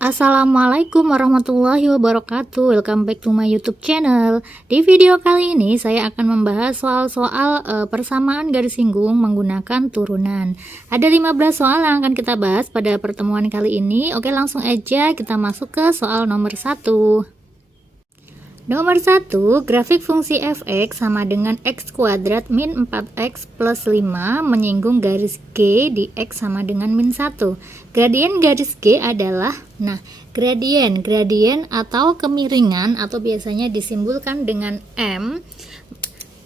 Assalamualaikum warahmatullahi wabarakatuh. Welcome back to my YouTube channel. Di video kali ini saya akan membahas soal-soal persamaan garis singgung menggunakan turunan. Ada 15 soal yang akan kita bahas pada pertemuan kali ini. Oke, langsung aja kita masuk ke soal nomor 1. Nomor 1, grafik fungsi fx sama dengan x kuadrat min 4x plus 5 menyinggung garis G di x sama dengan min 1. Gradien garis G adalah, gradien atau kemiringan atau biasanya disimbolkan dengan M.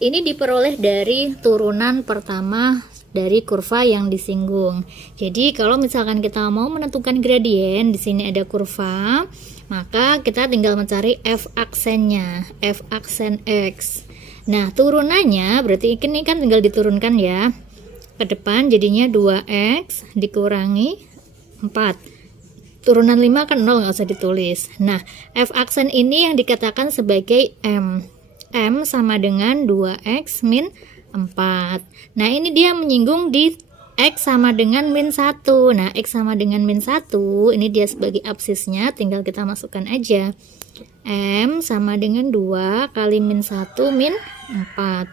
Ini diperoleh dari turunan pertama dari kurva yang disinggung. Jadi kalau misalkan kita mau menentukan gradien, di sini ada kurva, maka kita tinggal mencari f aksennya, f aksen x. Nah, turunannya berarti ini kan tinggal diturunkan ya. Ke depan jadinya 2x dikurangi 4. Turunan 5 kan 0, nggak usah ditulis. Nah, f aksen ini yang dikatakan sebagai M. M sama dengan 2x min 4. Nah, ini dia menyinggung di X sama dengan min 1. Nah, X sama dengan min 1, ini dia sebagai absisnya, tinggal kita masukkan aja. M sama dengan 2 kali min 1 min 4.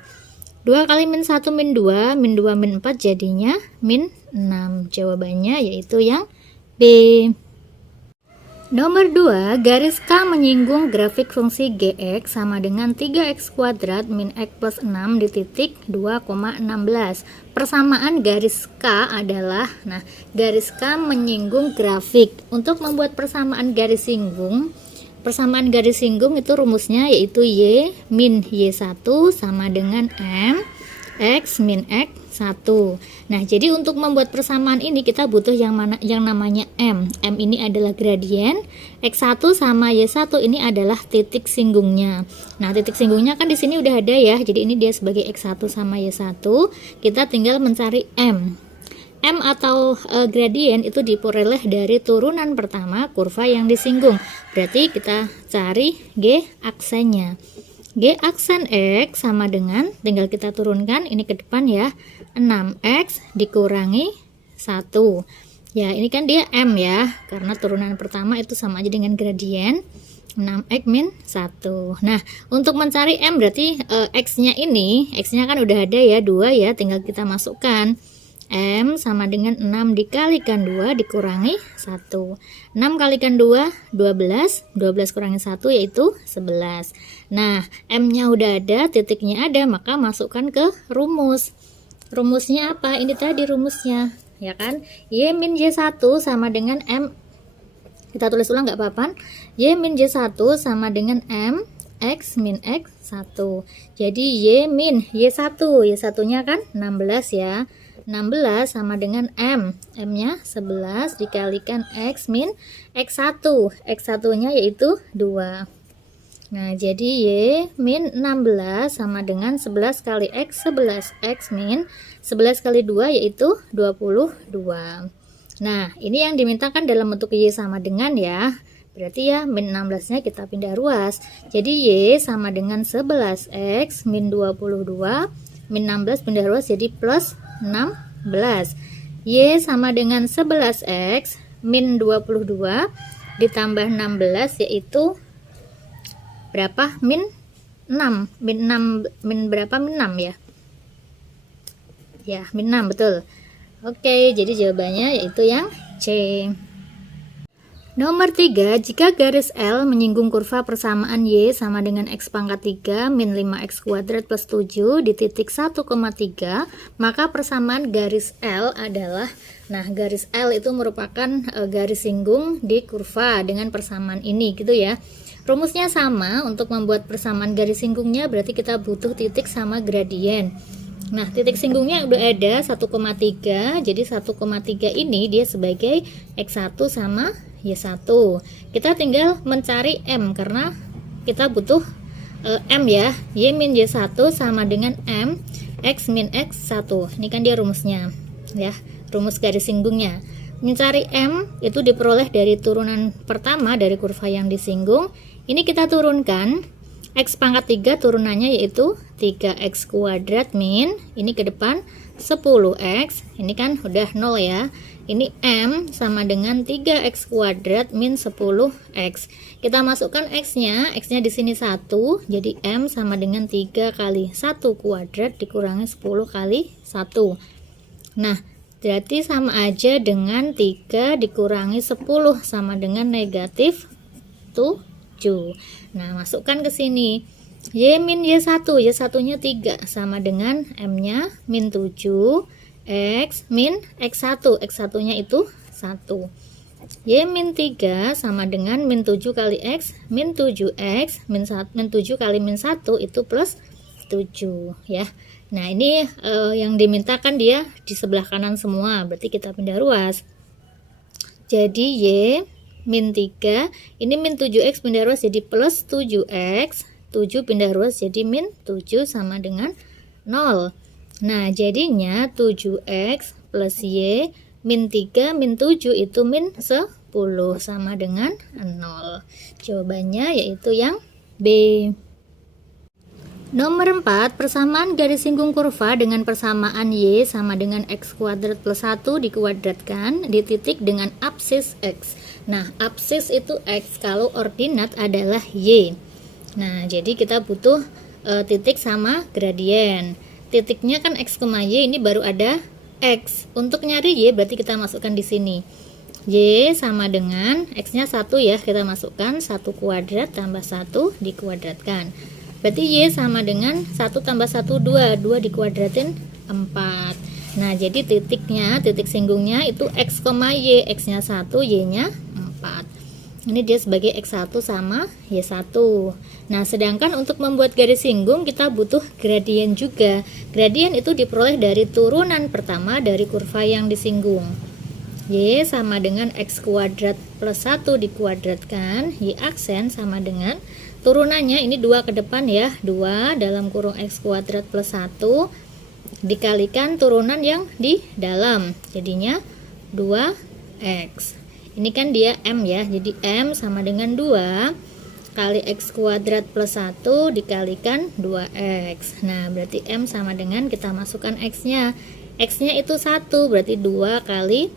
2 kali min 1 min 2, min 2 min 4 jadinya min 6. Jawabannya yaitu yang B. Nomor 2, garis K menyinggung grafik fungsi Gx sama dengan 3x kuadrat min x plus 6 di titik 2,16. Persamaan garis K adalah, garis K menyinggung grafik. Untuk membuat persamaan garis singgung itu rumusnya yaitu Y min Y1 sama dengan M X min X1. Nah, jadi untuk membuat persamaan ini kita butuh yang namanya M. M ini adalah gradien, X1 sama Y1 ini adalah titik singgungnya. Nah, titik singgungnya kan di sini udah ada ya. Jadi ini dia sebagai X1 sama Y1. Kita tinggal mencari M. M atau gradien itu diperoleh dari turunan pertama kurva yang disinggung. Berarti kita cari G aksennya. G aksen X sama dengan, tinggal kita turunkan ini ke depan ya, 6x dikurangi 1. Ya, ini kan dia M ya, karena turunan pertama itu sama aja dengan gradien 6x min 1. Nah, untuk mencari M berarti X-nya ini, X-nya kan udah ada ya, 2 ya, tinggal kita masukkan. M sama dengan 6 dikalikan 2 dikurangi 1. 6 kalikan 2, 12. 12 kurangi 1 yaitu 11. Nah, M-nya udah ada, titiknya ada, maka masukkan ke rumus. Rumusnya apa? Ini tadi rumusnya, ya kan? Y min Y1 sama dengan M. Kita tulis ulang nggak apa-apa. Y min Y1 sama dengan M X min X1. Jadi Y min Y1. Y1-nya kan 16 ya. 16 sama dengan M. M-nya 11 dikalikan X min X1. X1-nya yaitu 2. Nah, jadi Y min 16 sama dengan 11 kali X 11. X min 11 kali 2 yaitu 22. Nah, ini yang dimintakan dalam bentuk Y sama dengan ya. Berarti ya min 16-nya kita pindah ruas. Jadi Y sama dengan 11X min 22. Min 16 pindah ruas jadi plus 16. Y sama dengan 11x min 22 ditambah 16 yaitu berapa? Min 6. Min berapa? Min 6 ya. Ya, min 6 betul. Oke, jadi jawabannya yaitu yang C. Nomor 3, jika garis L menyinggung kurva persamaan Y sama dengan X pangkat 3 min 5X kuadrat plus 7 di titik 1,3, maka persamaan garis L adalah, garis L itu merupakan garis singgung di kurva dengan persamaan ini gitu ya. Rumusnya sama, untuk membuat persamaan garis singgungnya berarti kita butuh titik sama gradien. Nah, titik singgungnya udah ada 1,3, jadi 1,3 ini dia sebagai X1 sama Y1. Kita tinggal mencari M karena kita butuh M ya. Y min Y1 sama dengan M X min X1. Ini kan dia rumusnya ya, rumus garis singgungnya. Mencari M itu diperoleh dari turunan pertama dari kurva yang disinggung. Ini kita turunkan. X pangkat 3 turunannya yaitu 3x kuadrat min, ini ke depan 10x, ini kan udah 0 ya. Ini M sama dengan 3x kuadrat min 10x. Kita masukkan x-nya di sini 1, jadi M sama dengan 3 kali 1 kuadrat dikurangi 10 kali 1. Nah, berarti sama aja dengan 3 dikurangi 10 sama dengan negatif 7. Nah, masukkan ke sini. Y min Y1, Y1-nya 3 sama dengan M-nya min 7, X min X1, X1-nya itu 1. Y min 3 sama dengan min 7 kali X min 7X min 7 kali min 1 itu plus 7 ya. Nah, ini yang dimintakan dia di sebelah kanan semua, berarti kita pindah ruas. Jadi Y min 3, ini min 7x pindah ruas jadi plus 7x, 7 pindah ruas jadi min 7 sama dengan 0. Nah, jadinya 7x plus Y min 3 min 7 itu min 10 sama dengan 0. Jawabannya yaitu yang B. Nomor 4, persamaan garis singgung kurva dengan persamaan Y sama dengan X kuadrat plus 1 dikuadratkan di titik dengan absis X. Nah, absis itu X, kalau ordinat adalah Y. Nah, jadi kita butuh titik sama gradien. Titiknya kan X, Y, ini baru ada X. Untuk nyari Y berarti kita masukkan di sini. Y sama dengan X-nya 1 ya, kita masukkan 1 kuadrat tambah 1 dikuadratkan. Berarti Y sama dengan 1 tambah 1, 2 dikuadratin 4. Nah, jadi titik singgungnya itu X, Y, X-nya 1, Y-nya 4. Ini dia sebagai X1 sama Y1. Nah, sedangkan untuk membuat garis singgung kita butuh gradien juga. Gradien itu diperoleh dari turunan pertama dari kurva yang disinggung. Y sama dengan X kuadrat plus 1 dikuadratkan, Y aksen sama dengan turunannya ini 2 ke depan ya, 2 dalam kurung X kuadrat plus 1 dikalikan turunan yang di dalam, jadinya 2x. Ini kan dia M ya, jadi M sama dengan 2 kali X kuadrat plus 1 dikalikan 2x. Nah, berarti M sama dengan, kita masukkan X-nya. X-nya itu 1, berarti 2 kali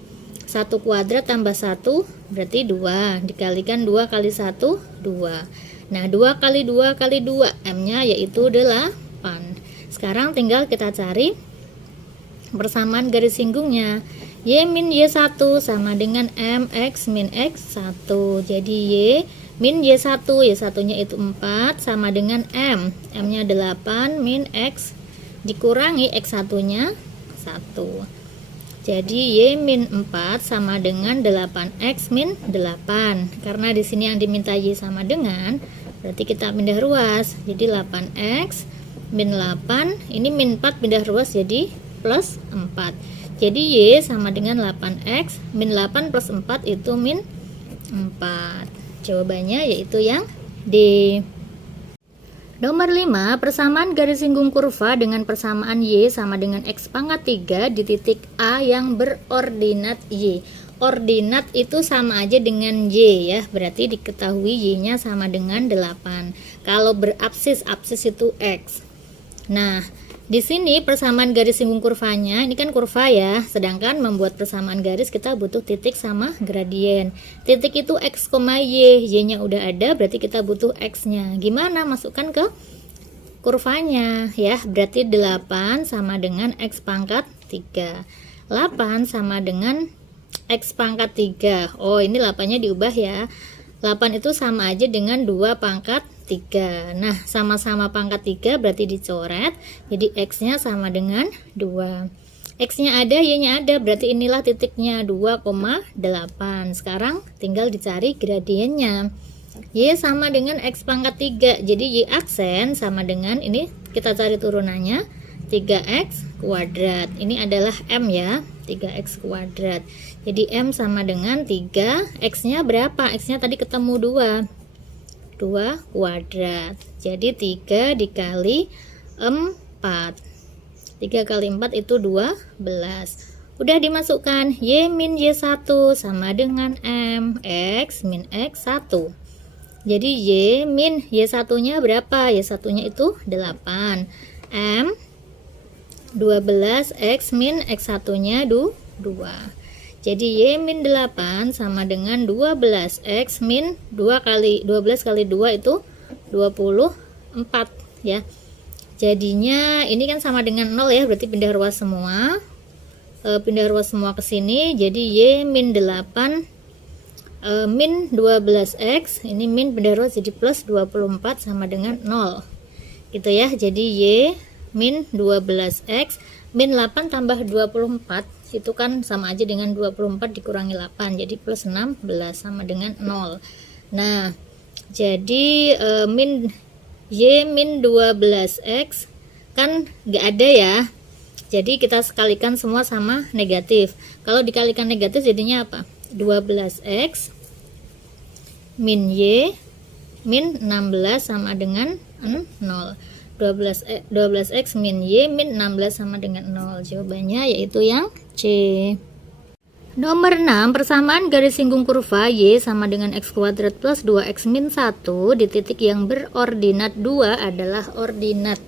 1 kuadrat tambah 1, berarti 2. Dikalikan 2 kali 1, 2. Nah, 2 kali 2 kali 2, M-nya yaitu 8. Sekarang tinggal kita cari persamaan garis singgungnya. Y min Y1 sama dengan MX min X1. Jadi Y min Y1, Y1-nya itu 4 sama dengan M. M-nya 8 min X dikurangi X1-nya 1. Jadi Y min 4 sama dengan 8X min 8. Karena di sini yang diminta Y sama dengan, berarti kita pindah ruas. Jadi 8X min 8, ini min 4 pindah ruas jadi plus 4. Jadi Y sama dengan 8X min 8 plus 4 itu min 4. Jawabannya yaitu yang D. Nomor 5, persamaan garis singgung kurva dengan persamaan Y sama dengan X pangkat 3 di titik A yang berordinat Y. Ordinat itu sama aja dengan Y ya, berarti diketahui Y-nya sama dengan 8. Kalau berabsis, absis itu X. Nah, di sini persamaan garis singgung kurvanya, ini kan kurva ya, sedangkan membuat persamaan garis kita butuh titik sama gradien. Titik itu X, Y, Y-nya udah ada, berarti kita butuh X-nya. Gimana? Masukkan ke kurvanya ya, berarti 8 sama dengan X pangkat 3. 8 sama dengan X pangkat 3. Oh, ini 8-nya diubah ya. 8 itu sama aja dengan 2 pangkat 3. Nah, sama-sama pangkat 3 berarti dicoret. Jadi X-nya sama dengan 2. X-nya ada, Y-nya ada, berarti inilah titiknya 2,8. Sekarang tinggal dicari gradiennya. Y sama dengan X pangkat 3. Jadi Y aksen sama dengan, ini kita cari turunannya, 3X kuadrat. Ini adalah M ya, 3X kuadrat. Jadi M sama dengan 3, X-nya berapa? X-nya tadi ketemu 2 kuadrat. Jadi 3 dikali 4. 3 kali 4 itu 12. Udah dimasukkan. Y min Y1 sama dengan M. X min X1. Jadi Y min Y1 nya berapa? Y1 nya itu 8. M 12, X min X1 nya 2. Jadi Y min 8 sama dengan 12, X min 2 kali 12 kali 2 itu 24 ya. Jadinya ini kan sama dengan 0 ya, berarti pindah ruas semua. Pindah ruas semua ke sini, jadi Y min 8 min 12x, ini min pindah ruas jadi plus 24 sama dengan 0 gitu ya. Jadi Y min 12x min 8 tambah 24 itu kan sama aja dengan 24 dikurangi 8, jadi plus 16 sama dengan 0. Nah jadi min Y min 12x kan gak ada ya, jadi kita sekalikan semua sama negatif. Kalau dikalikan negatif jadinya apa? 12x min Y min 16 sama dengan 0. 12x min Y min 16 sama dengan 0. Jawabannya yaitu yang C. Nomor 6, persamaan garis singgung kurva Y sama dengan x kuadrat plus 2x min 1 di titik yang berordinat 2 adalah ordinat.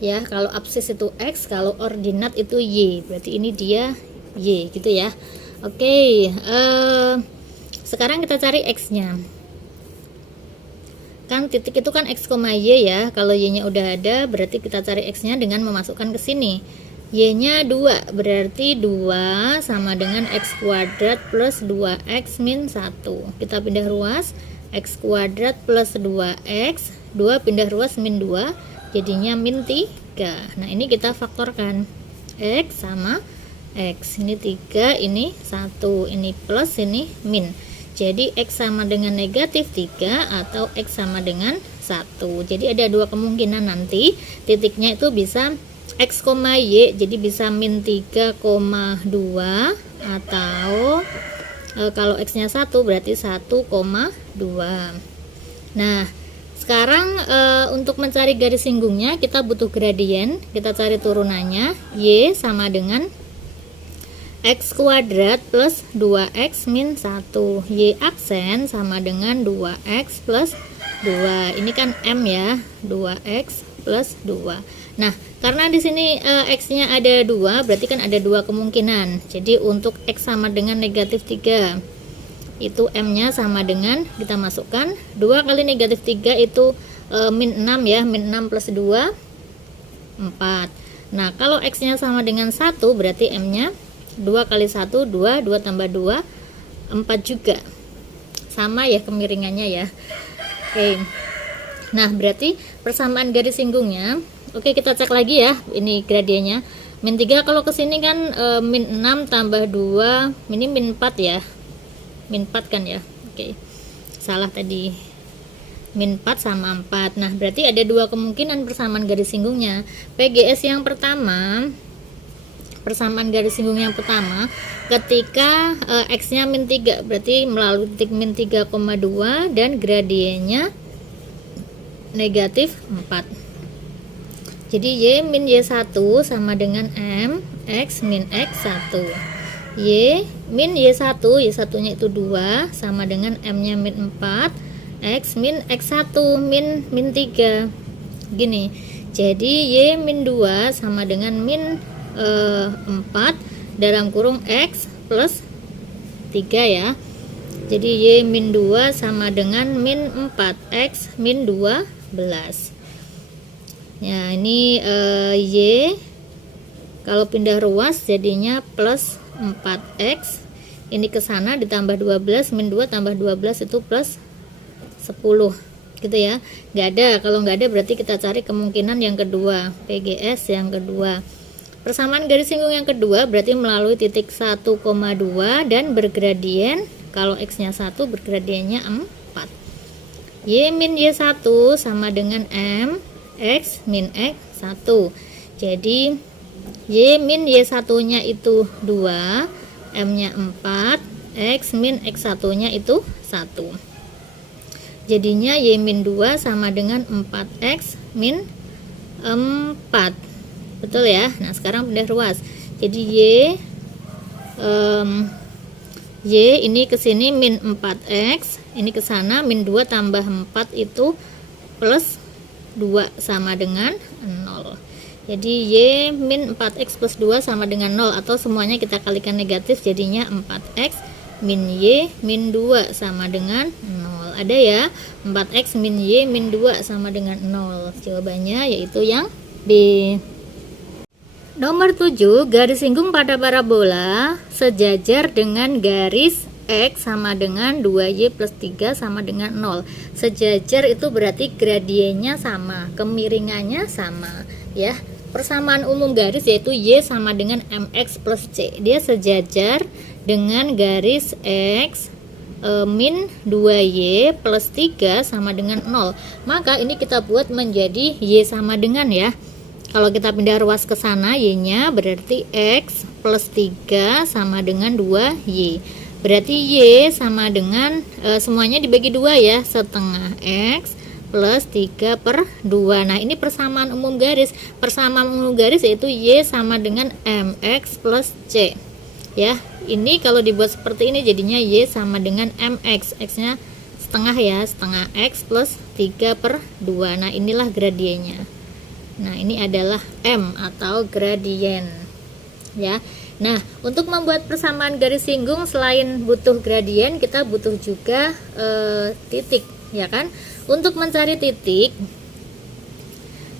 Ya, kalau absis itu X, kalau ordinat itu Y. Berarti ini dia Y gitu ya. Oke, sekarang kita cari X-nya. Kan titik itu kan X, Y ya. Kalau Y-nya udah ada, berarti kita cari X-nya dengan memasukkan ke sini. Y-nya 2, berarti 2 sama dengan X kuadrat plus 2X min 1. Kita pindah ruas, X kuadrat plus 2X, 2 pindah ruas min 2, jadinya min 3. Nah ini kita faktorkan, X sama X, ini 3, ini 1, ini plus, ini min. Jadi X sama dengan negatif 3 atau X sama dengan 1. Jadi ada dua kemungkinan nanti titiknya itu bisa X, Y, jadi bisa min 3,2 atau kalau X nya 1 berarti 1,2. Nah sekarang untuk mencari garis singgungnya kita butuh gradien, kita cari turunannya. Y sama dengan X kuadrat plus 2X min 1. Y aksen sama dengan 2X plus 2. Ini kan M ya, 2X plus 2. Nah, karena di sini X-nya ada 2, berarti kan ada dua kemungkinan. Jadi untuk X sama dengan negatif 3, itu M-nya sama dengan, kita masukkan 2 kali negatif 3 itu min 6 ya, min 6 plus 2, 4. Nah, kalau X-nya sama dengan 1, berarti M-nya 2 kali 1, 2, 2 tambah 2, 4 juga. Sama ya kemiringannya ya. Oke. Nah, berarti persamaan garis singgungnya. Oke, kita cek lagi ya. Ini gradiennya. Min 3 kalau ke sini kan min 6 tambah 2, ini min 4 ya. Min 4 kan ya. Oke. Salah tadi. Min 4 sama 4. Nah, berarti ada dua kemungkinan persamaan garis singgungnya. PGS yang pertama, persamaan garis singgung yang pertama ketika X-nya min 3, berarti melalui titik min 3,2 dan gradiennya negatif 4. Jadi Y min Y1 sama dengan M X min X1. Y min Y1, Y1 nya itu 2 sama dengan M nya min 4, X min X1 min 3. Gini, jadi Y min 2 sama dengan min 4 dalam kurung X plus 3 ya. Jadi Y min 2 sama dengan min 4, X min 12. Ya, ini Y kalau pindah ruas jadinya plus 4X. Ini ke sana ditambah 12, min 2 tambah 12 itu plus 10. Gitu ya. Nggak ada. Kalau nggak ada berarti kita cari kemungkinan yang kedua, PGS yang kedua. Persamaan garis singgung yang kedua berarti melalui titik 1,2 dan bergradien. Kalau X-nya 1, bergradiennya 4. Y min Y1 sama dengan M X min X1. Jadi Y min Y1 nya itu 2, M nya 4, X min X1 nya itu 1. Jadinya Y min 2 sama dengan 4X min 4. Betul ya. Nah sekarang pindah ruas, jadi Y Y ini ke sini min 4x, ini ke sana min 2 tambah 4 itu plus 2 sama dengan 0. Jadi Y min 4x plus 2 sama dengan 0, atau semuanya kita kalikan negatif jadinya 4x min Y min 2 sama dengan 0. Ada ya, 4x min Y min 2 sama dengan 0. Jawabannya yaitu yang B. Nomor 7, garis singgung pada parabola sejajar dengan garis X sama dengan 2Y plus 3 sama dengan 0. Sejajar itu berarti gradiennya sama, kemiringannya sama ya. Persamaan umum garis yaitu Y sama dengan MX plus C. Dia sejajar dengan garis X min 2Y plus 3 sama dengan 0. Maka ini kita buat menjadi Y sama dengan ya. Kalau kita pindah ruas ke sana, Y-nya berarti X plus 3 sama dengan 2Y. Berarti Y sama dengan, semuanya dibagi 2 ya, setengah X plus 3 per 2. Nah, ini persamaan umum garis. Persamaan umum garis yaitu Y sama dengan MX plus C. Ya, ini kalau dibuat seperti ini jadinya Y sama dengan MX. X-nya setengah ya, setengah X plus 3 per 2. Nah, inilah gradiennya. Nah, ini adalah M atau gradien ya. Nah, untuk membuat persamaan garis singgung selain butuh gradien, kita butuh juga titik ya kan. Untuk mencari titik,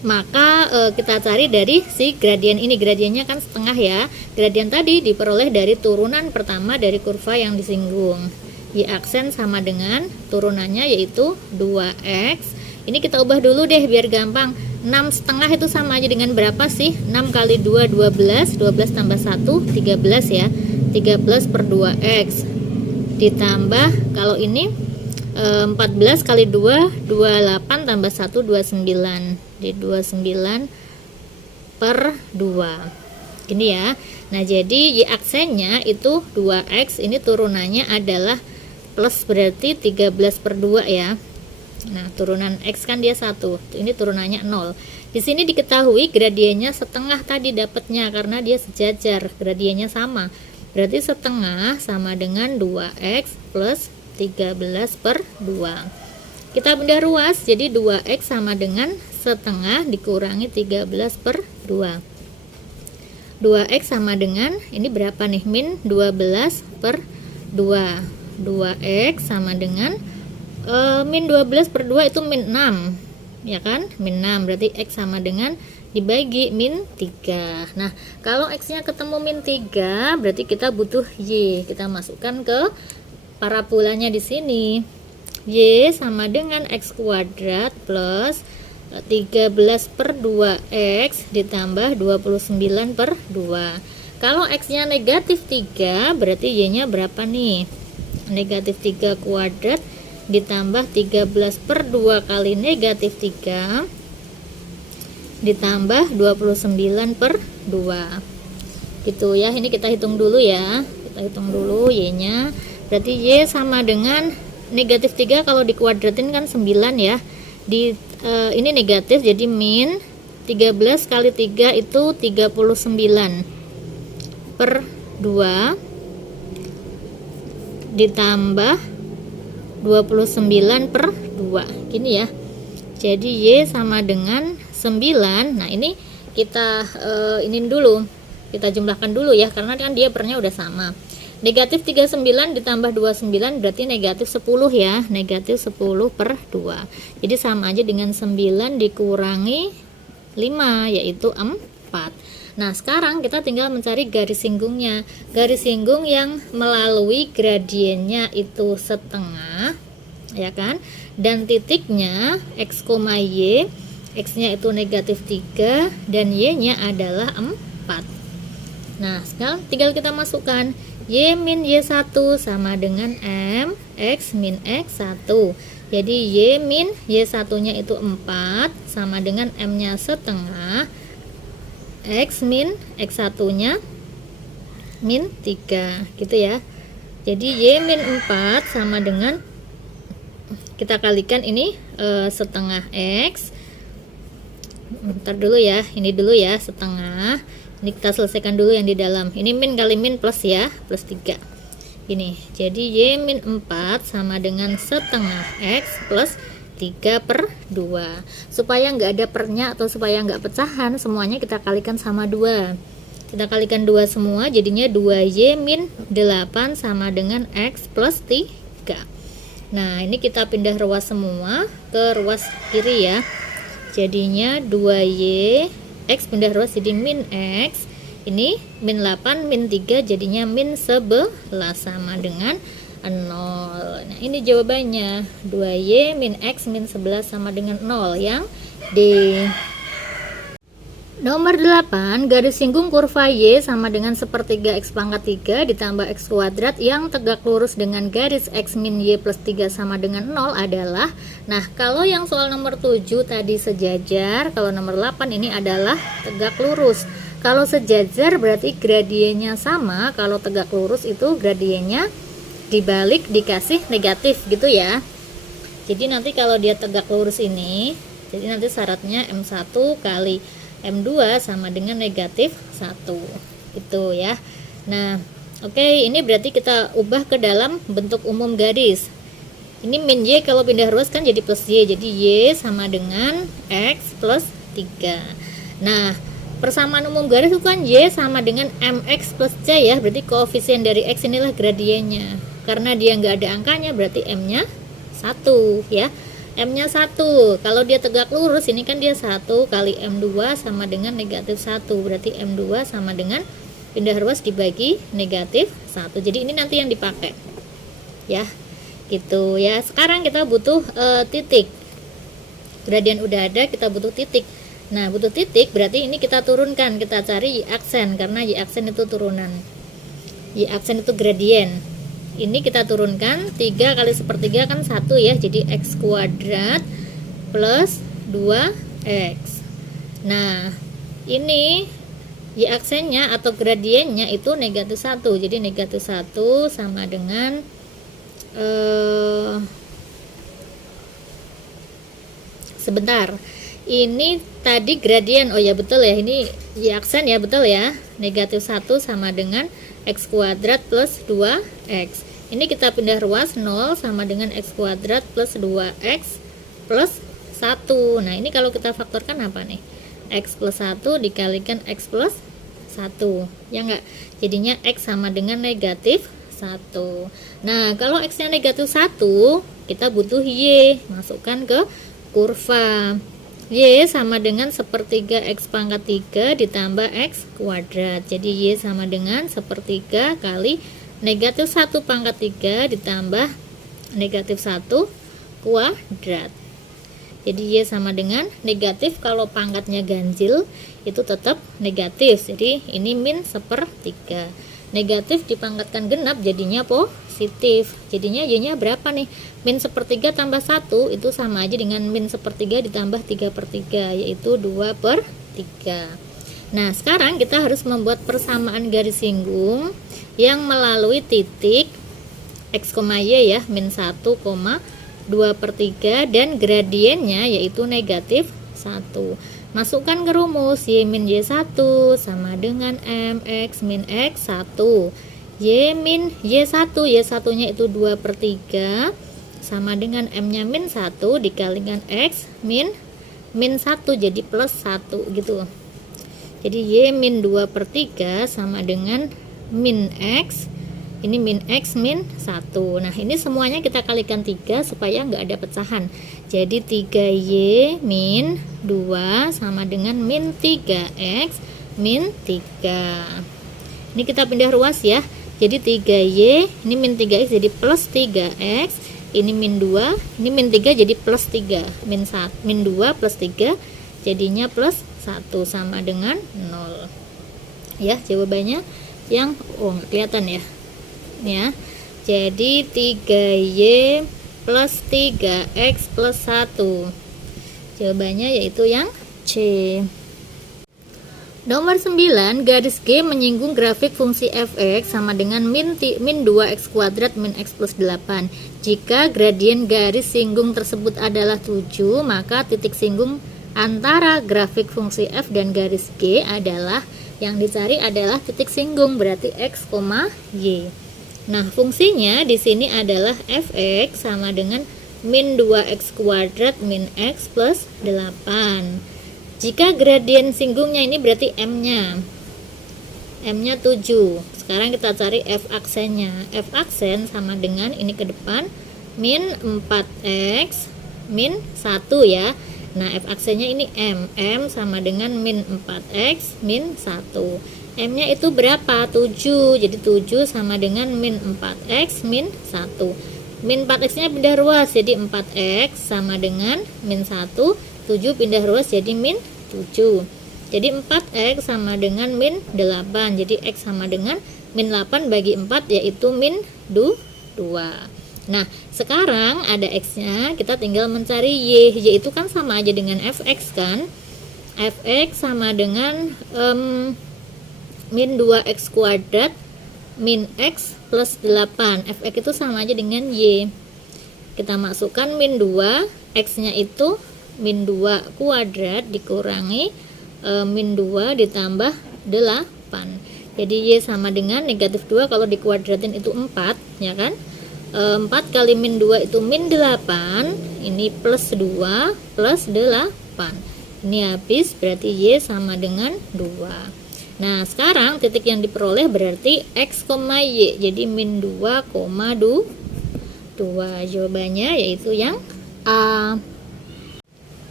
maka kita cari dari si gradien ini. Gradiennya kan setengah ya. Gradien tadi diperoleh dari turunan pertama dari kurva yang disinggung. Y aksen sama dengan turunannya yaitu 2x. Ini kita ubah dulu deh biar gampang. 6 setengah itu sama aja dengan berapa sih? 6 kali 2 12, 12 tambah 1 13 ya. 13 per 2x ditambah, kalau ini 14 kali 2 28 tambah 1 29. Di 29 per 2 ini ya. Nah, jadi Y aksennya itu 2x, ini turunannya adalah plus, berarti 13 per 2 ya. Nah, turunan X kan dia 1, ini turunannya 0. Di sini diketahui gradiennya setengah tadi dapatnya karena dia sejajar, gradiennya sama. Berarti setengah sama dengan 2x plus 13 per 2. Kita pindah ruas, jadi 2x sama dengan setengah dikurangi 13 per 2. 2x sama dengan, ini berapa nih? Min 12 per 2. 2x sama dengan min 12 per 2 itu min 6 ya kan, min 6, berarti X sama dengan dibagi min 3. Nah, kalau X nya ketemu min 3 berarti kita butuh Y. Kita masukkan ke parabolanya di sini. Y sama dengan X kuadrat plus 13 per 2X ditambah 29 per 2. Kalau X nya negatif 3 berarti Y nya berapa nih? Negatif 3 kuadrat ditambah 13 per 2 kali negatif 3 ditambah 29 per 2 gitu ya. Ini kita hitung dulu ya, kita hitung dulu Y nya. Berarti Y sama dengan negatif 3 kalau dikuadratin kan 9 ya. Ini negatif jadi min 13 kali 3 itu 39 per 2 ditambah 29 per 2 gini ya. Jadi Y sama dengan 9. Nah, ini kita ini dulu, kita jumlahkan dulu ya, karena kan dia pernya udah sama. Negatif 39 ditambah 29 berarti negatif 10 ya. Negatif 10 per 2. Jadi sama aja dengan 9 dikurangi 5 yaitu 4. Nah, sekarang kita tinggal mencari garis singgungnya. Garis singgung yang melalui gradiennya itu setengah, ya kan? Dan titiknya X, Y, X-nya itu negatif 3 dan Y-nya adalah 4. Nah, sekarang tinggal kita masukkan Y min Y1 sama dengan M X min X1. Jadi Y min Y1-nya itu 4 sama dengan M-nya setengah, X min X1-nya min 3 gitu ya. Jadi Y min 4 sama dengan, kita kalikan ini setengah X. Bentar dulu ya, ini dulu ya setengah. Ini kita selesaikan dulu yang di dalam. Ini min kali min plus ya, plus 3. Ini, jadi Y min 4 sama dengan setengah X plus 3/2. Supaya nggak ada pernya atau supaya nggak pecahan, semuanya kita kalikan sama 2. Kita kalikan 2 semua, jadinya 2Y min 8 sama dengan X plus 3. Nah, ini kita pindah ruas semua ke ruas kiri ya. Jadinya 2Y, X pindah ruas jadi min X. Ini min 8 min 3 jadinya min 11 sama dengan 0. Nah, ini jawabannya 2Y min X min 11 sama dengan 0 yang D. Nomor 8, garis singgung kurva Y sama dengan sepertiga X pangkat 3 ditambah X kuadrat yang tegak lurus dengan garis X min Y plus 3 sama dengan 0 adalah. Nah, kalau yang soal nomor 7 tadi sejajar, kalau nomor 8 ini adalah tegak lurus. Kalau sejajar berarti gradiennya sama, kalau tegak lurus itu gradiennya dibalik dikasih negatif gitu ya. Jadi nanti kalau dia tegak lurus ini, jadi nanti syaratnya M1 kali M2 sama dengan negatif 1 gitu ya. Nah, oke, ini berarti kita ubah ke dalam bentuk umum garis. Ini min Y kalau pindah ruas kan jadi plus Y, jadi Y sama dengan X plus 3. Nah, persamaan umum garis itu kan Y sama dengan MX plus C ya, berarti koefisien dari X inilah gradiennya. Karena dia nggak ada angkanya berarti M-nya 1 ya. M-nya 1. Kalau dia tegak lurus ini kan dia 1 kali M2 sama dengan negatif 1. Berarti M2 sama dengan pindah ruas dibagi negatif 1. Jadi ini nanti yang dipakai. Ya. Gitu ya. Sekarang kita butuh titik. Gradien udah ada, kita butuh titik. Nah, butuh titik berarti ini kita turunkan, kita cari Y aksen karena Y aksen itu turunan. Y aksen itu gradien. Ini kita turunkan 3 kali sepertiga kan 1 ya, jadi X kuadrat plus 2X. Nah, ini Y aksennya atau gradiennya itu negatif 1, jadi negatif 1 sama dengan sebentar, ini tadi gradien, oh ya betul ya, ini Y aksen ya, betul ya, negatif 1 sama dengan X kuadrat plus 2X. Ini kita pindah ruas 0 sama dengan X kuadrat plus 2X plus 1. Nah, ini kalau kita faktorkan apa nih? X plus 1 dikalikan X plus 1. Ya enggak? Jadinya X sama dengan negatif 1. Nah, kalau X-nya negatif 1, kita butuh Y. Masukkan ke kurva. Y sama dengan sepertiga X pangkat 3 ditambah X kuadrat. Jadi Y sama dengan sepertiga kali negatif 1 pangkat 3 ditambah negatif 1 kuadrat. Jadi Y sama dengan negatif, kalau pangkatnya ganjil itu tetap negatif. Jadi ini min sepertiga. Negatif dipangkatkan genap jadinya positif. Jadinya Y-nya berapa nih? Min sepertiga tambah 1 itu sama aja dengan min sepertiga ditambah 3/3, yaitu 2/3. Nah, sekarang kita harus membuat persamaan garis singgung yang melalui titik X, Y ya, min 1, 2/3 dan gradiennya yaitu negatif 1. Masukkan ke rumus Y min Y1 sama dengan MX min X1. Y min Y1, Y1 nya itu 2/3 sama dengan M nya min 1 dikalikan X min 1 jadi plus 1 gitu. Jadi Y min 2/3 sama dengan min X, ini min X min 1. Nah, ini semuanya kita kalikan 3 supaya nggak ada pecahan. Jadi 3Y min 2 sama dengan min 3X min 3. Ini kita pindah ruas ya. Jadi 3Y, ini min 3X jadi plus 3X. Ini min 2, ini min 3 jadi plus 3. Min 2 plus 3 jadinya plus 1 sama dengan 0. Ya, jawabannya yang nggak kelihatan ya. Ya. Jadi 3Y plus 3X plus 1. Jawabannya yaitu yang C. Nomor 9, garis G menyinggung grafik fungsi fx sama dengan min 2x kuadrat min x plus 8. Jika gradien garis singgung tersebut adalah 7, maka titik singgung antara grafik fungsi f dan garis G adalah, yang dicari adalah titik singgung, berarti x, y. Nah, fungsinya di sini adalah fx sama dengan min 2x kuadrat min x plus 8. Jika gradien singgungnya ini berarti m-nya 7. Sekarang kita cari f aksennya. F aksen sama dengan ini ke depan min 4x min 1 ya. Nah, f aksennya ini m sama dengan min 4x min 1. M-nya itu berapa? 7. Jadi 7 sama dengan min 4x min 1. Min 4x-nya pindah ruas jadi 4x sama dengan min 1. 7 pindah ruas jadi min 7. Jadi 4x sama dengan min 8. Jadi x sama dengan min 8 bagi 4 yaitu min 2. Nah, sekarang ada x-nya, kita tinggal mencari y. Y itu kan sama aja dengan fx kan? Fx sama dengan min 2x kuadrat min x plus 8. Fx itu sama aja dengan y. Kita masukkan min 2, x-nya itu min 2 kuadrat dikurangi min 2 ditambah 8. Jadi y sama dengan negatif 2, kalau dikuadratin itu 4 ya kan. 4 kali min 2 itu min 8, ini plus 2 plus 8. Ini habis, berarti y sama dengan 2. Nah, sekarang titik yang diperoleh berarti x, y. Jadi min 2,2. Jawabannya yaitu yang A.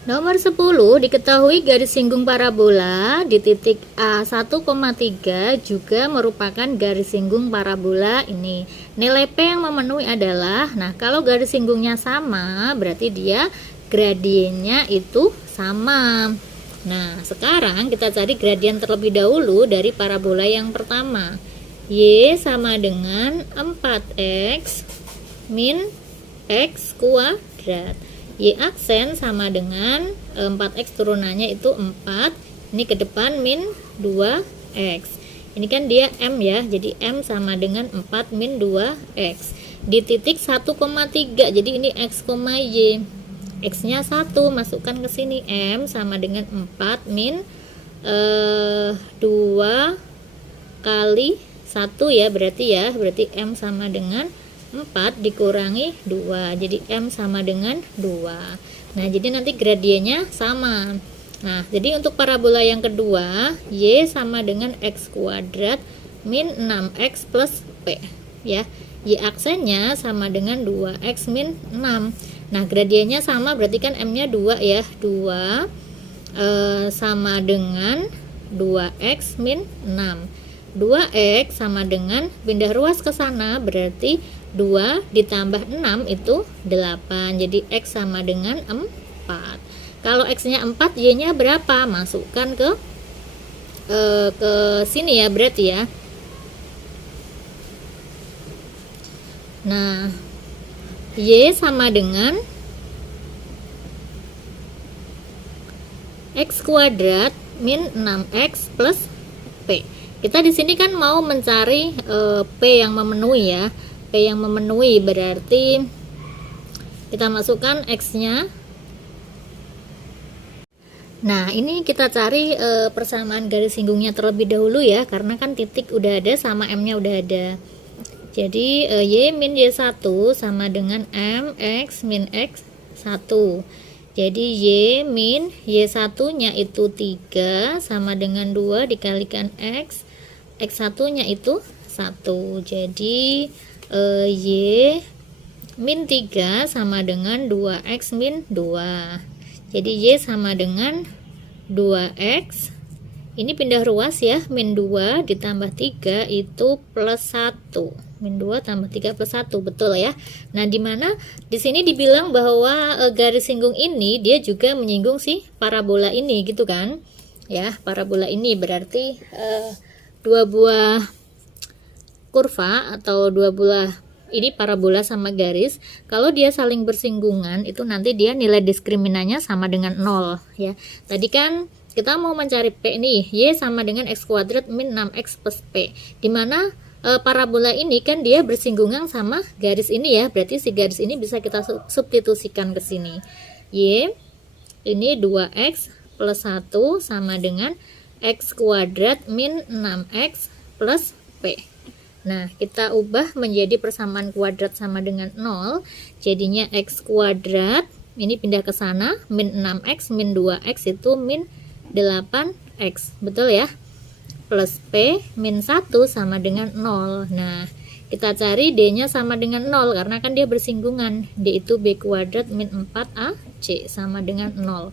Nomor 10, diketahui garis singgung parabola di titik A 1,3 juga merupakan garis singgung parabola ini. Nilai P yang memenuhi adalah, nah kalau garis singgungnya sama, berarti dia gradiennya itu sama. Nah, sekarang kita cari gradien terlebih dahulu dari parabola yang pertama. Y sama dengan 4x min x kuadrat. Y aksen sama dengan 4x turunannya itu 4. Ini ke depan min 2x. Ini kan dia M ya, jadi M sama dengan 4 min 2x. Di titik 1,3, jadi ini x, y. X-nya 1, masukkan ke sini, M sama dengan 4 min 2 kali 1 ya, berarti M sama dengan 4 dikurangi 2, jadi M sama dengan 2. Nah, jadi nanti gradiennya sama. Nah, jadi untuk parabola yang kedua, Y sama dengan X kuadrat min 6X plus P ya. Y aksennya sama dengan 2X min 6. Nah, gradiennya sama, berarti kan M-nya 2 ya. 2 sama dengan 2X min 6. 2X sama dengan, pindah ruas ke sana, berarti 2 ditambah 6 itu 8. Jadi X sama dengan 4. Kalau X-nya 4, Y-nya berapa? Masukkan ke sini ya, berarti ya. Nah, Y sama dengan X kuadrat min 6X plus P. Kita di sini kan mau mencari P yang memenuhi ya. P yang memenuhi berarti kita masukkan X-nya. Nah, ini kita cari persamaan garis singgungnya terlebih dahulu ya, karena kan titik udah ada sama M-nya udah ada. Jadi Y min Y1 sama dengan M X min X1. Jadi Y min Y1 nya itu 3 sama dengan 2 dikalikan X. X1 nya itu 1. Jadi Y min 3 sama dengan 2X min 2. Jadi Y sama dengan 2X. Ini pindah ruas ya, min 2 ditambah 3 itu plus 1. Min 2 tambah 3 plus 1, betul ya. Nah, dimana di sini dibilang bahwa garis singgung ini dia juga menyinggung si parabola ini gitu kan. Ya, parabola ini berarti dua buah kurva atau dua buah ini parabola sama garis, kalau dia saling bersinggungan itu nanti dia nilai diskriminannya sama dengan 0 ya. Tadi kan kita mau mencari P nih, Y sama dengan X kuadrat min 6X plus P, dimana parabola ini kan dia bersinggungan sama garis ini ya, berarti si garis ini bisa kita substitusikan ke sini. Y ini 2X plus 1 sama dengan X kuadrat min 6X plus P. Nah, kita ubah menjadi persamaan kuadrat sama dengan 0. Jadinya x kuadrat, ini pindah ke sana, min 6x, min 2x itu min 8x. Betul ya? Plus P min 1 sama dengan 0. Nah, kita cari D-nya sama dengan 0, karena kan dia bersinggungan. D itu B kuadrat min 4AC sama dengan 0.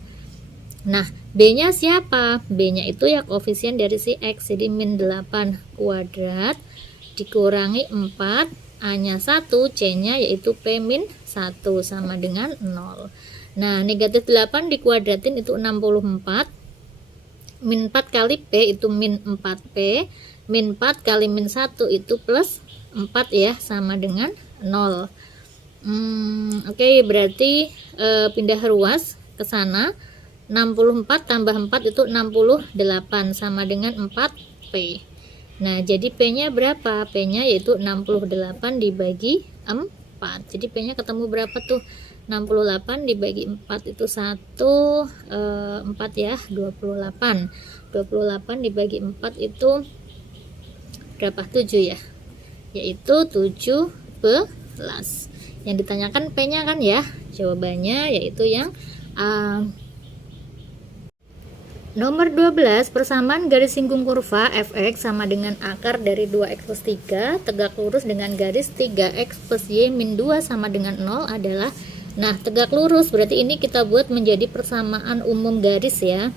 Nah, B-nya siapa? B-nya itu ya koefisien dari si X. Jadi min 8 kuadrat dikurangi 4, A-nya 1, C-nya yaitu P min 1 sama dengan 0. Nah, negatif 8 dikuadratin itu 64. Min 4 kali P itu min 4P. Min 4 kali min 1 itu plus 4 ya, sama dengan 0. Oke, berarti pindah ruas ke sana. 64 tambah 4 itu 68 sama dengan 4P. Nah, jadi P-nya berapa? P-nya yaitu 68 dibagi 4. Jadi P-nya ketemu berapa tuh? 68 dibagi 4 itu 1, 4 ya, 28. 28 dibagi 4 itu berapa? 7 ya? Yaitu 17. Yang ditanyakan P-nya kan ya? Jawabannya yaitu yang A. Nomor 12, persamaan garis singgung kurva fx sama dengan akar dari 2x plus 3 tegak lurus dengan garis 3x plus y min 2 sama dengan 0 adalah, nah tegak lurus berarti ini kita buat menjadi persamaan umum garis ya,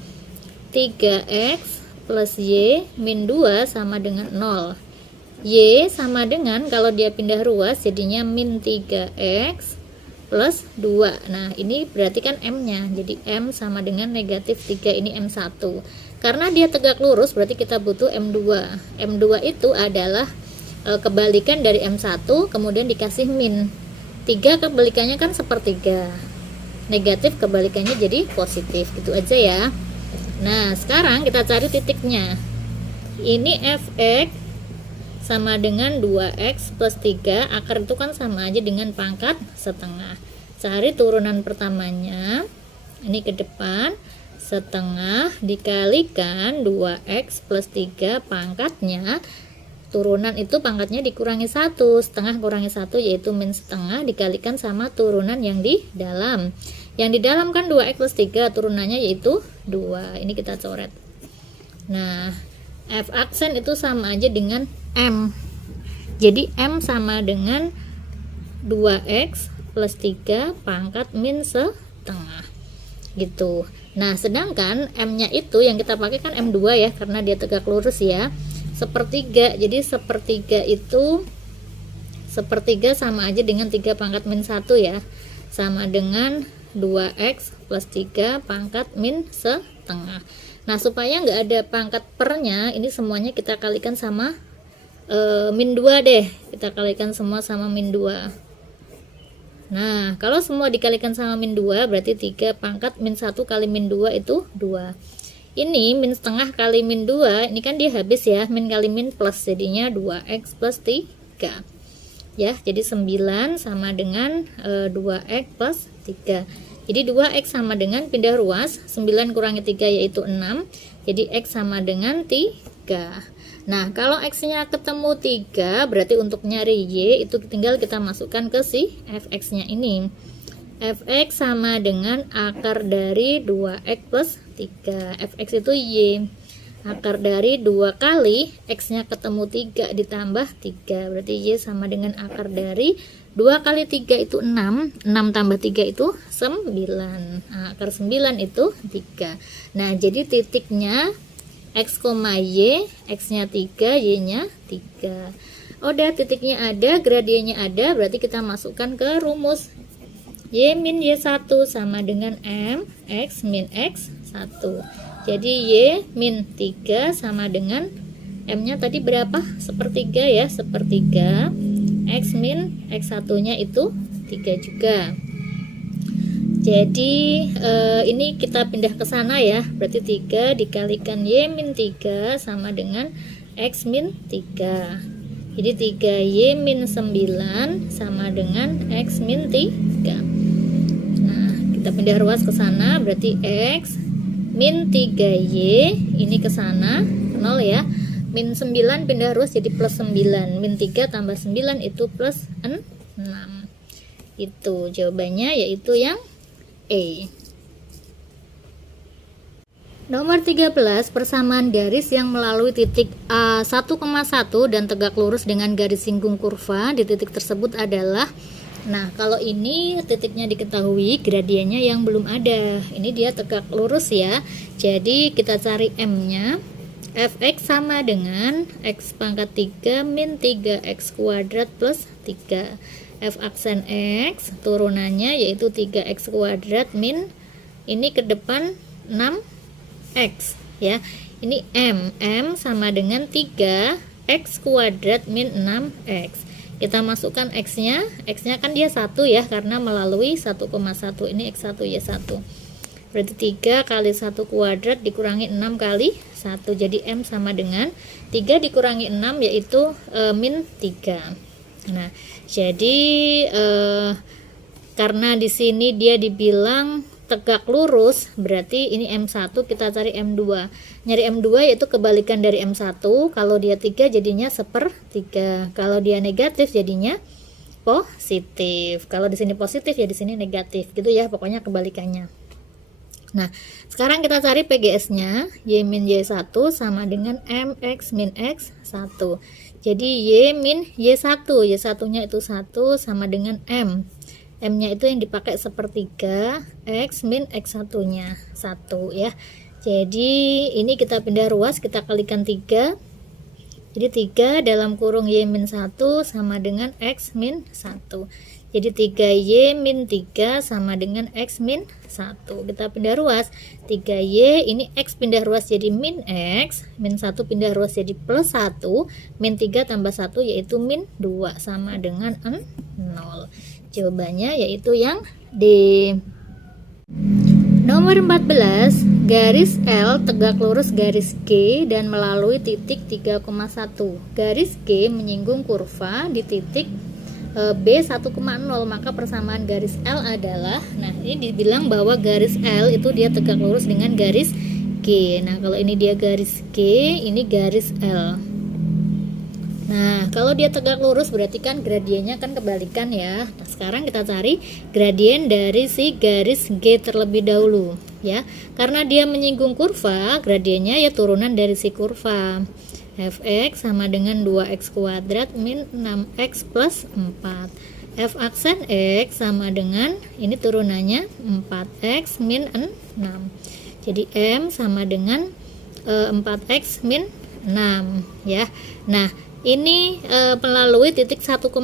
3x plus y min 2 sama dengan 0. Y sama dengan, kalau dia pindah ruas jadinya min 3x plus 2. Nah, ini berarti kan M-nya. Jadi M sama dengan negatif 3, ini M1. Karena dia tegak lurus, berarti kita butuh M2. M2 itu adalah kebalikan dari M1, kemudian dikasih min. 3 kebalikannya kan sepertiga. Negatif kebalikannya jadi positif. Gitu aja ya. Nah, sekarang kita cari titiknya. Ini Fx sama dengan 2x plus 3, akar itu kan sama aja dengan pangkat setengah. Cari turunan pertamanya, ini ke depan, setengah dikalikan 2x plus 3 pangkatnya, turunan itu pangkatnya dikurangi 1, setengah kurangi 1 yaitu min setengah dikalikan sama turunan yang di dalam. Yang di dalam kan 2x plus 3, turunannya yaitu 2, ini kita coret. Nah, F aksen itu sama aja dengan M. Jadi M sama dengan 2x plus 3 pangkat min setengah. Gitu. Nah, sedangkan M-nya itu yang kita pakai kan M2 ya, karena dia tegak lurus ya. Sepertiga. Jadi sepertiga itu, sepertiga sama aja dengan 3 pangkat min 1 ya. Sama dengan 2x plus 3 pangkat min setengah. Nah, supaya nggak ada pangkat pernya, ini semuanya kita kalikan sama min 2 deh. Kita kalikan semua sama min 2. Nah, kalau semua dikalikan sama min 2, berarti 3 pangkat min 1 kali min 2 itu 2. Ini min setengah kali min 2, ini kan dia habis ya, min kali min plus, jadinya 2x plus 3. Ya, jadi 9 sama dengan 2x plus 3. Jadi 2x sama dengan pindah ruas, 9 kurangi 3 yaitu 6. Jadi x sama dengan 3. Nah, kalau x-nya ketemu 3, berarti untuk nyari y itu tinggal kita masukkan ke si fx-nya ini. Fx sama dengan akar dari 2x plus 3. Fx itu y. Akar dari 2 kali x-nya ketemu 3 ditambah 3. Berarti y sama dengan akar dari 2 kali 3 itu 6. 6 tambah 3 itu 9. Nah, akar 9 itu 3. Nah, jadi titiknya x, y, x-nya 3, y-nya 3. Udah, titiknya ada, gradiennya ada, berarti kita masukkan ke rumus. Y min y1 sama dengan m x min x1. Jadi y min 3 sama dengan m-nya tadi berapa? Sepertiga ya, sepertiga. X min x1-nya itu 3 juga. Jadi ini kita pindah ke sana ya, berarti 3 dikalikan y min 3 sama dengan x min 3. Jadi 3y min 9 sama dengan x min 3. Nah, kita pindah ruas ke sana, berarti x min 3y ini ke sana 0 ya, min 9 pindah ruas jadi plus 9, min 3 tambah 9 itu plus 6. Itu jawabannya, yaitu yang E. Nomor 13, persamaan garis yang melalui titik A 1,1 dan tegak lurus dengan garis singgung kurva di titik tersebut adalah, nah kalau ini titiknya diketahui, gradiennya yang belum ada. Ini dia tegak lurus ya. Jadi kita cari M-nya. Fx sama dengan x pangkat 3 min 3x kuadrat plus 3. F aksen x turunannya yaitu 3x kuadrat min, ini ke depan 6x ya. Ini M sama dengan 3x kuadrat min 6x. Kita masukkan x-nya kan dia 1 ya, karena melalui 1,1. Ini x1 y1. Berarti 3 kali 1 kuadrat dikurangi 6 kali 1. Jadi M sama dengan 3 dikurangi 6 yaitu min 3. Nah, jadi karena di sini dia dibilang tegak lurus, berarti ini M1, kita cari M2. Nyari M2 yaitu kebalikan dari M1. Kalau dia 3 jadinya 1/3. Kalau dia negatif jadinya positif. Kalau di sini positif ya di sini negatif. Gitu ya, pokoknya kebalikannya. Nah, sekarang kita cari PGS-nya. Y min Y1 sama dengan MX min X1. Jadi Y min Y1. Y1-nya itu 1 sama dengan M. M-nya itu yang dipakai 1/3, X min X1-nya 1 ya. Jadi ini kita pindah ruas, kita kalikan 3. Jadi 3 dalam kurung Y min 1 sama dengan X min 1. Jadi 3Y min 3 sama dengan X min 1. Kita pindah ruas, 3Y ini X pindah ruas jadi min X, min 1 pindah ruas jadi plus 1, min 3 tambah 1 yaitu min 2 sama dengan 0. Jawabannya yaitu yang D. Nomor 14, garis L tegak lurus garis G dan melalui titik 3,1. Garis G menyinggung kurva di titik B 1,0, maka persamaan garis L adalah, nah ini dibilang bahwa garis L itu dia tegak lurus dengan garis G. Nah kalau ini dia garis G, ini garis L. Nah kalau dia tegak lurus berarti kan gradiennya kan kebalikan ya. Nah sekarang kita cari gradien dari si garis G terlebih dahulu ya. Karena dia menyinggung kurva, gradiennya ya turunan dari si kurva. Fx sama dengan 2x kuadrat min 6x plus 4. F aksen x sama dengan, ini turunannya 4x min 6. Jadi M sama dengan 4x min 6 ya. Nah ini melalui titik 1,0,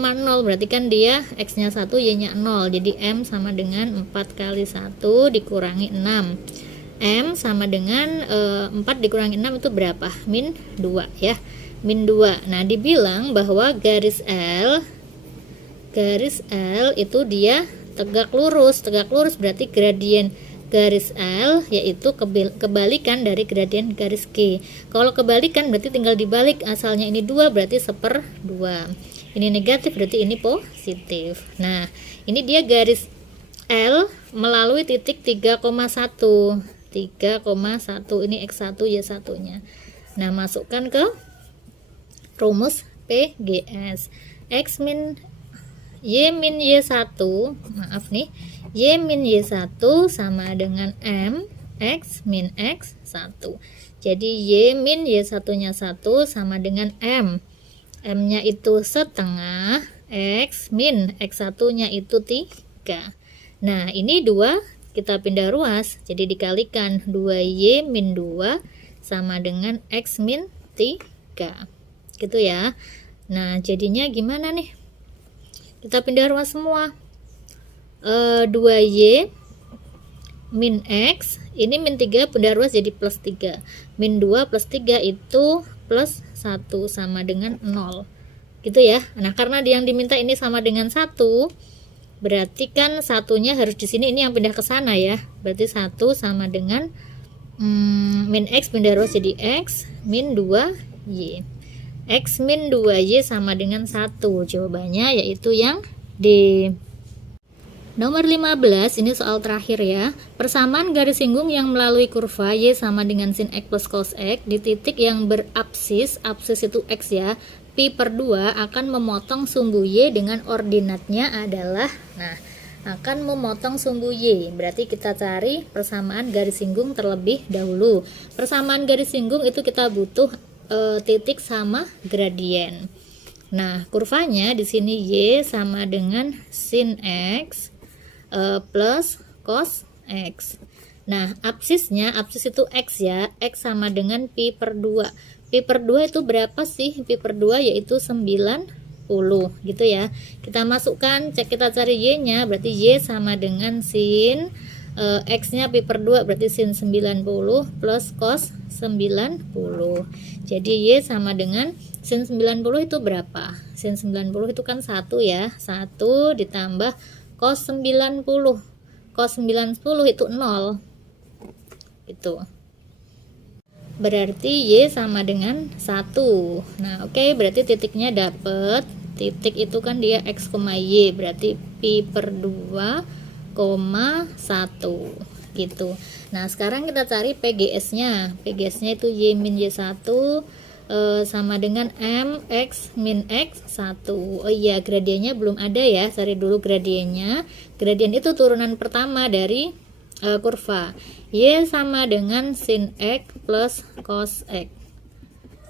berarti kan dia x nya 1 y nya 0. Jadi M sama dengan 4 kali 1 dikurangi 6. M sama dengan 4 dikurangi 6 itu berapa? Min 2 ya. Min 2. Nah, dibilang bahwa garis L itu dia tegak lurus. Tegak lurus berarti gradien garis L yaitu kebalikan dari gradien garis G. Kalau kebalikan berarti tinggal dibalik, asalnya ini 2 berarti 1/2. Ini negatif berarti ini positif. Nah, ini dia garis L melalui titik 3,1. 3,1 ini X1 Y1 nya. Nah masukkan ke rumus PGS. X min Y min Y1, maaf nih, Y min Y1 sama dengan M X min X1. Jadi Y min Y1 nya 1 sama dengan M. M nya itu setengah, X min X1 nya itu 3. Nah ini 2 kita pindah ruas, jadi dikalikan 2y min 2 sama dengan x min 3 gitu ya. Nah jadinya gimana nih, kita pindah ruas semua. 2y min x, ini min 3 pindah ruas jadi plus 3, min 2 plus 3 itu plus 1 sama dengan 0 gitu ya. Nah karena yang diminta ini sama dengan 1, berarti kan satunya harus di sini, ini yang pindah ke sana ya. Berarti 1 sama dengan min x pindah ruas jadi x min 2y. X min 2y sama dengan 1. Jawabannya yaitu yang D. Nomor 15, ini soal terakhir ya. Persamaan garis singgung yang melalui kurva Y sama dengan sin X plus cos X di titik yang berabsis, absis itu X ya, pi per 2 akan memotong sumbu Y dengan ordinatnya adalah, nah, akan memotong sumbu Y. Berarti kita cari persamaan garis singgung terlebih dahulu. Persamaan garis singgung itu kita butuh titik sama gradien. Nah, kurvanya di sini Y sama dengan sin X plus cos X. Nah, absisnya, absis itu X ya, X sama dengan pi per 2. Pi per 2 itu berapa sih? Pi per 2 yaitu 90 gitu ya. Kita masukkan, kita cari Y nya, berarti Y sama dengan sin X nya pi per 2, berarti sin 90 plus cos 90. Jadi Y sama dengan sin 90 itu berapa? Sin 90 itu kan 1 ya, 1 ditambah cos 90. Cos 90 itu 0. Itu. Berarti Y sama dengan 1. Nah, oke, berarti titiknya dapat. Titik itu kan dia X, Y, berarti pi per 2, 1 gitu. Nah, sekarang kita cari PGS-nya. PGS-nya itu Y min Y1 sama dengan M X min X1. Oh iya, gradiennya belum ada ya, cari dulu gradiennya. Gradien itu turunan pertama dari kurva. Y sama dengan sin X plus cos X.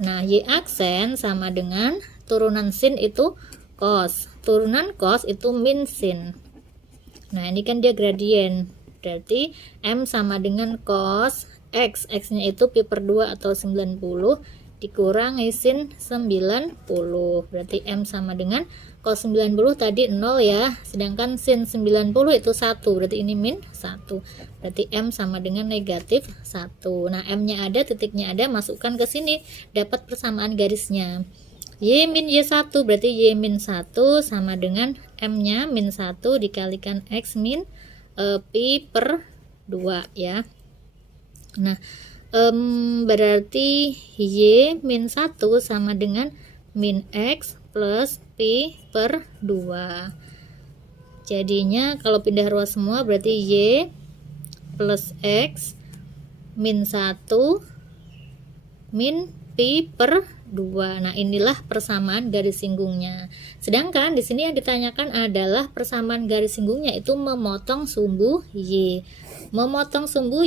Nah, Y aksen sama dengan turunan sin itu cos. Turunan cos itu min sin. Nah, ini kan dia gradien. Berarti M sama dengan cos X. X-nya itu pi per 2 atau 90 dikurangi sin 90. Berarti M sama dengan cos 90 tadi 0 ya. Sedangkan sin 90 itu 1. Berarti ini min 1. Berarti M sama dengan negatif 1. Nah, M-nya ada, titiknya ada, masukkan ke sini. Dapat persamaan garisnya. Y min Y1 berarti Y min 1 sama dengan M-nya min 1 dikalikan X min pi per 2 ya. Nah, berarti Y min 1 sama dengan min X plus pi per 2. Jadinya kalau pindah ruas semua berarti Y plus X min 1 min pi per 2. Nah, inilah persamaan garis singgungnya. Sedangkan di sini yang ditanyakan adalah persamaan garis singgungnya itu memotong sumbu Y. Memotong sumbu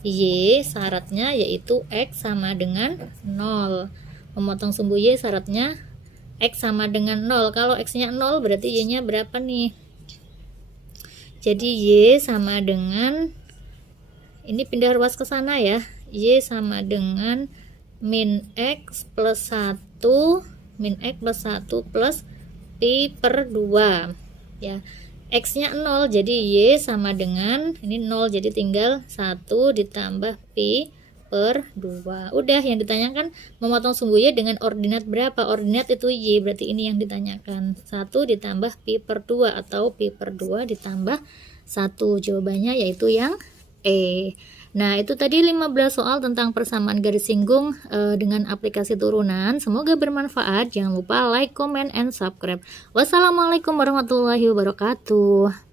Y, syaratnya yaitu X sama dengan 0. Memotong sumbu Y syaratnya X sama dengan 0. Kalau X-nya 0 berarti Y-nya berapa nih? Jadi Y sama dengan, ini pindah ruas ke sana ya, Y sama dengan min X plus 1 min X plus 1 plus pi per 2 ya. X nya 0 jadi Y sama dengan, ini 0 jadi tinggal 1 ditambah pi per 2. Udah, yang ditanyakan memotong sumbu Y dengan ordinat berapa? Ordinat itu Y, berarti ini yang ditanyakan. 1 ditambah pi per 2 atau pi per 2 ditambah 1. Jawabannya yaitu yang E. Nah, itu tadi 15 soal tentang persamaan garis singgung dengan aplikasi turunan. Semoga bermanfaat. Jangan lupa like, comment, and subscribe. Wassalamualaikum warahmatullahi wabarakatuh.